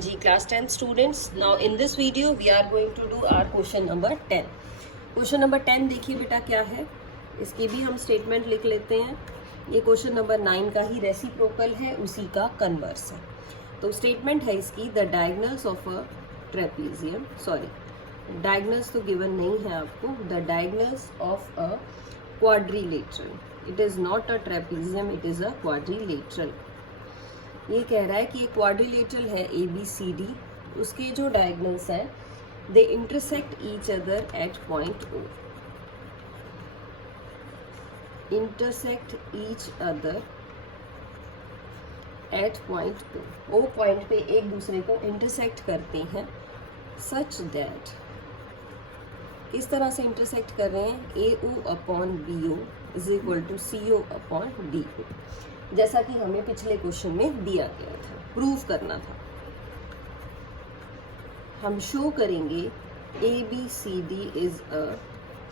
Ji class 10 students. Now in this video we are going to do our question number 10. Question number 10 देखिए बेटा क्या है, इसकी भी हम स्टेटमेंट लिख लेते हैं. ये क्वेश्चन नंबर 9 का ही रेसिप्रोकल है, उसी का कन्वर्स है. तो स्टेटमेंट है इसकी, the diagonals of a trapezium, sorry diagonals तो गिवन नहीं है आपको, the diagonals of a quadrilateral, it is not a trapezium, it is a quadrilateral. ये कह रहा है कि एक क्वाड्रिलेटरल है ए बी सी डी, उसके जो डायगोनल्स हैं they intersect each other at point O, intersect each other at point O point पे एक दूसरे को इंटरसेक्ट करते हैं, सच दैट, इस तरह से इंटरसेक्ट कर रहे हैं, A O upon B O is equal to C O upon D O, जैसा कि हमें पिछले क्वेश्चन में दिया गया था, प्रूव करना था. हम शो करेंगे A B C D is a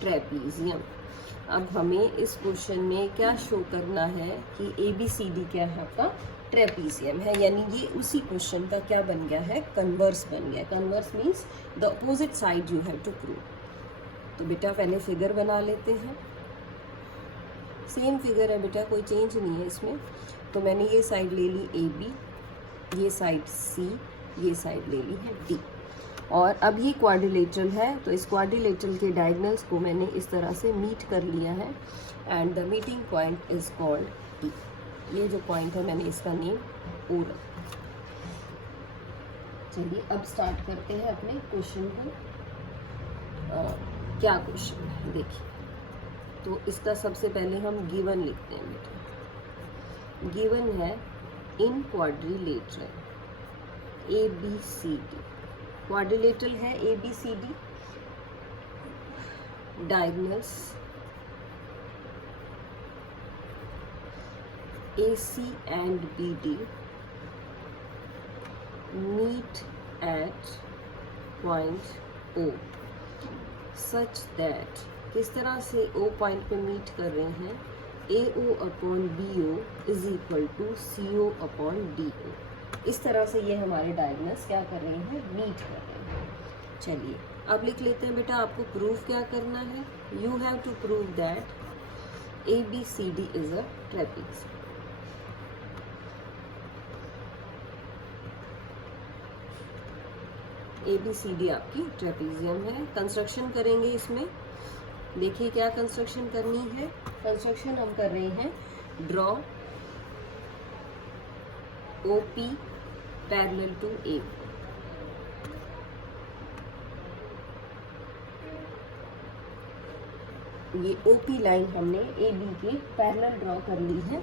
trapezium. अब हमें इस क्वेश्चन में क्या शो करना है कि ए बी सी डी क्या है आपका, ट्रेपीजियम है, यानी ये उसी क्वेश्चन का क्या बन गया है, कन्वर्स बन गया. Converse means the opposite side you have to prove. तो बेटा पहले फिगर बना लेते हैं. सेम फिगर है बेटा, कोई चेंज नहीं है इसमें. तो मैंने ये साइड ले ली ए बी, ये साइड सी, ये साइड ले ली है डी. और अब ये क्वाड्रिलेटरल है, तो इस क्वाड्रिलेटरल के डायगोनल्स को मैंने इस तरह से मीट कर लिया है, and the meeting point is called ई. ये जो पॉइंट है मैंने इसका नेम ओ रखा. चलिए अब स्टार्ट करते हैं अपने क्वेश्चन को. क्या क्वेश्चन है देखिए. तो इसका सबसे पहले हम गिवन लिखते हैं बेटा. गिवन है in quadrilateral A B C D, quadrilateral है A B C D, diagonals A C and B D meet at point O, such that, किस तरह से ओ पॉइंट पे मीट कर रहे हैं, A O upon B O is equal to C O upon D O. इस तरह से ये हमारे डायगोनल्स क्या कर रहे हैं, मीट कर रहे हैं. चलिए अब लिख लेते हैं बेटा, आपको प्रूफ क्या करना है, you have to prove that A B C D is a trapezium. A B C D आपकी ट्रेपीजियम है. कंस्ट्रक्शन करेंगे इसमें. देखिए क्या कंस्ट्रक्शन करनी है. कंस्ट्रक्शन हम कर रहे हैं, draw O P parallel to A. ये ओ पी लाइन हमने ए बी के पैरेलल ड्रॉ कर ली है.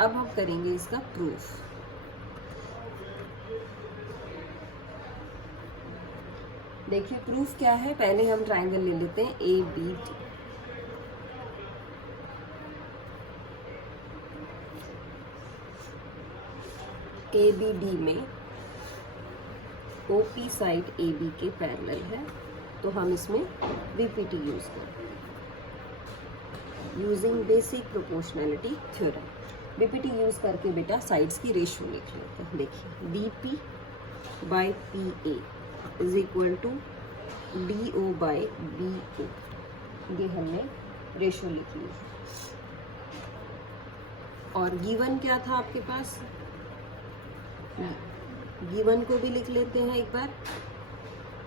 अब हम करेंगे इसका प्रूफ. देखिए प्रूफ क्या है, पहले हम ट्रायंगल ले लेते हैं A B D. A B D में O P side A B के पैरेलल है, तो हम इसमें वीपीटी यूज करें, using basic proportionality theorem. BPT use करके बेटा साइड्स की रेशियो लिख लेते हैं. देखिए D P by P A is equal to D O by B O, ये हमने रेशियो लिख ली है. और गिवन क्या था आपके पास, गिवन को भी लिख लेते हैं एक बार.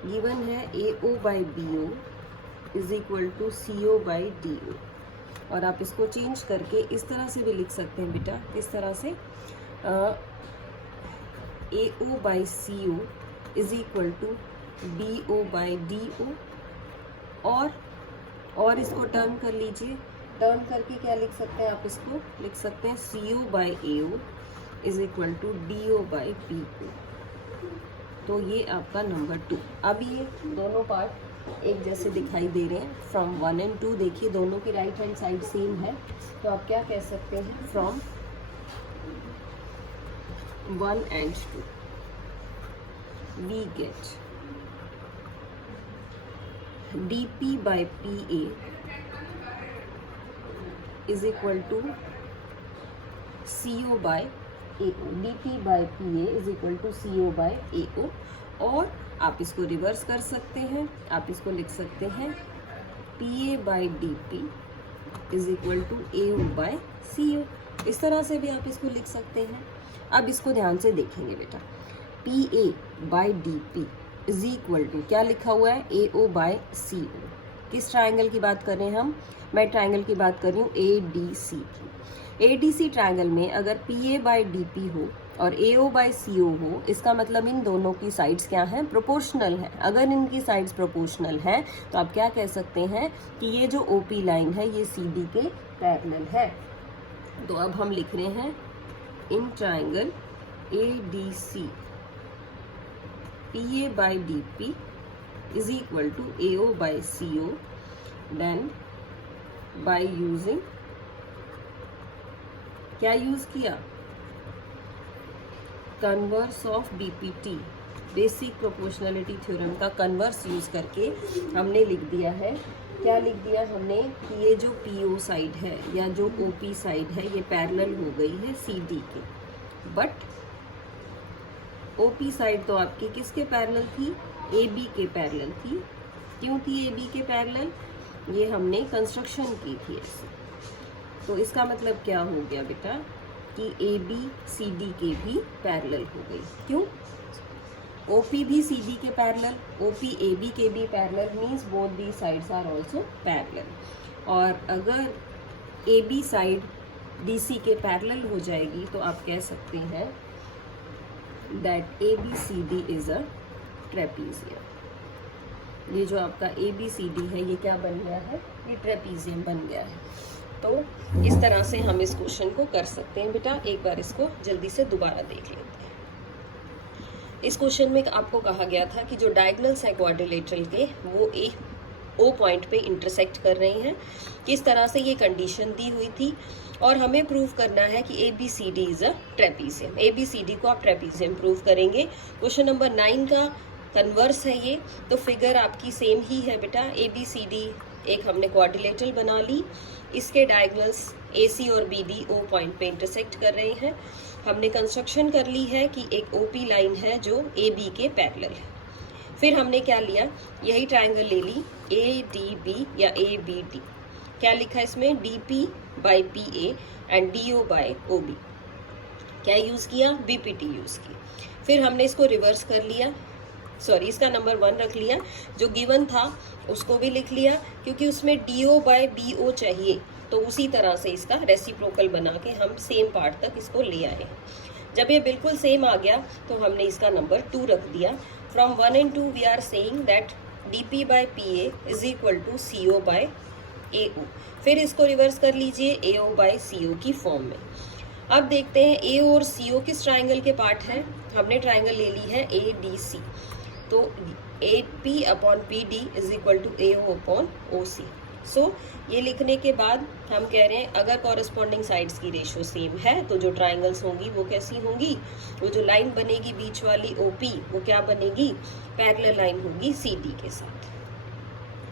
गिवन है A O by B O is equal to C O by D O. और आप इसको चेंज करके इस तरह से भी लिख सकते हैं बेटा, इस तरह से A O by C O is equal to D O by D O. और इसको टर्न कर लीजिए. टर्न करके क्या लिख सकते हैं आप, इसको लिख सकते हैं C O by A O is equal to D O by P O. तो ये आपका नंबर 2. अब ये दोनों पार्ट एक जैसे दिखाई दे रहे हैं, फ्रॉम 1 एंड 2. देखिए दोनों की राइट हैंड साइड सेम है, तो आप क्या कह सकते हैं, from 1 and 2 we get dp by pa is equal to co by AO, DP by PA is equal to CO by AO। और आप इसको रिवर्स कर सकते हैं, आप इसको लिख सकते हैं PA by DP is equal to AO by CO। इस तरह से भी आप इसको लिख सकते हैं। अब इसको ध्यान से देखेंगे बेटा, PA by DP is equal to क्या लिखा हुआ है, AO बाई CO। किस ट्राइंगल की बात कर रहे हैं हम, मैं ट्राइंगल की बात कर रही हूँ ADC की। ADC ट्राइंगल में अगर PA बाई DP हो और AO बाई CO हो, इसका मतलब इन दोनों की साइड्स क्या हैं, प्रोपोर्शनल है। अगर इनकी साइड्स प्रोपोर्शनल है तो आप क्या कह सकते हैं कि ये जो OP लाइन है ये CD के पैरेलल है। तो अब हम लिख रहे हैं in triangle ADC PA by DP is equal to AO by CO, then by using क्या यूज किया, converse of BPT, basic proportionality theorem का कन्वर्स यूज करके हमने लिख दिया है, क्या लिख दिया हमने कि ये जो PO साइड है या जो OP साइड है ये पैरेलल हो गई है CD के। बट OP साइड तो आपकी किसके पैरेलल थी, AB के पैरेलल थी। क्यों थी AB के पैरेलल, ये हमने कंस्ट्रक्शन की थी ऐसे। तो इसका मतलब क्या हो गया बेटा कि AB CD के भी पैरेलल हो गई। क्यों, OP भी CD के पैरेलल, OP AB के भी parallel, means both the sides are also parallel. और अगर AB साइड DC के पैरेलल हो जाएगी तो आप कह सकते हैं that ABCD is a trapezium. ये जो आपका ABCD है ये क्या बन गया है, ये ट्रेपीजियम बन गया है। तो इस तरह से हम इस क्वेश्चन को कर सकते हैं बेटा। एक बार इसको जल्दी से दोबारा देख लेते हैं। इस क्वेश्चन में आपको कहा गया था कि जो डायगोनल्स हैं क्वाड्रिलेटरल के वो O पॉइंट पे इंटरसेक्ट कर रही हैं। किस तरह से ये कंडीशन दी हुई थी और हमें प्रूव करना है कि ABCD is a trapezium. ABCD को आप ट्रेपीजियम प्रूव करेंगे। क्वेश्चन नंबर 9 का कन्वर्स है ये, तो फिगर आपकी सेम ही है बेटा। ABCD एक हमने क्वाड्रिलेटरल बना ली, इसके डायगोनल्स AC और BD O पॉइंट पे इंटरसेक्ट कर रहे हैं। हमने कंस्ट्रक्शन कर ली है कि एक OP लाइन है जो AB के पैरेलल है। फिर हमने क्या लिया, यही ट्राइंगल ले ली ADB या ABD। क्या लिखा है इसमें, DP by PA and DO by OB। क्या यूज किया, BPT यूज की। फिर हमने इसको रिवर्स कर लिया, सॉरी इसका नंबर 1 रख लिया, जो गिवन था उसको भी लिख लिया, क्योंकि उसमें DO बाय BO चाहिए तो उसी तरह से इसका रेसिप्रोकल बना के हम सेम पार्ट तक इसको ले आए। जब ये बिल्कुल सेम आ गया तो हमने इसका नंबर 2 रख दिया। From 1 and 2 we are saying that DP by PA is equal to CO by AO। फिर इसको रिवर्स कर लीजिए AO बाय CO की फॉर्म में। अब देखते हैं AO और CO किस ट्राइंगल के पार्ट है। हमने ट्राइंगल ले ली है ADC, तो AP upon PD is equal to AO upon OC। So ये लिखने के बाद हम कह रहे हैं अगर कॉरेस्पॉन्डिंग साइड्स की रेशियो सेम है तो जो ट्राइंगल्स होंगी वो कैसी होंगी, वो जो लाइन बनेगी बीच वाली OP वो क्या बनेगी, पैरेलल लाइन होगी CD के साथ।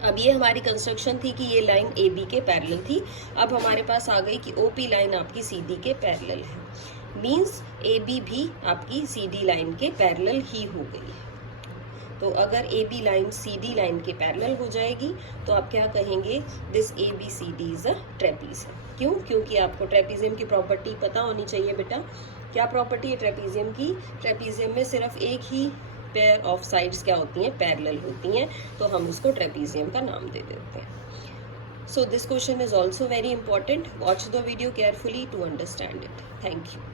अब ये हमारी कंस्ट्रक्शन थी कि ये लाइन AB के पैरेलल थी। अब हमारे पास आ गई कि OP लाइन आपकी CD के पैरेलल है, मींस AB भी आपकी CD लाइन के पैरेलल ही हो गई है। तो अगर AB लाइन CD लाइन के पैरेलल हो जाएगी तो आप क्या कहेंगे, this ABCD is a trapezium. क्यों, क्योंकि आपको ट्रेपीजियम की प्रॉपर्टी पता होनी चाहिए बेटा। क्या प्रॉपर्टी है ट्रेपीजियम की, ट्रेपीजियम में सिर्फ एक ही पेयर ऑफ साइड्स क्या होती हैं, पैरेलल होती हैं, तो हम उसको ट्रेपीजियम का नाम दे देते हैं। So this question is also very important. Watch the video carefully to understand it. Thank you.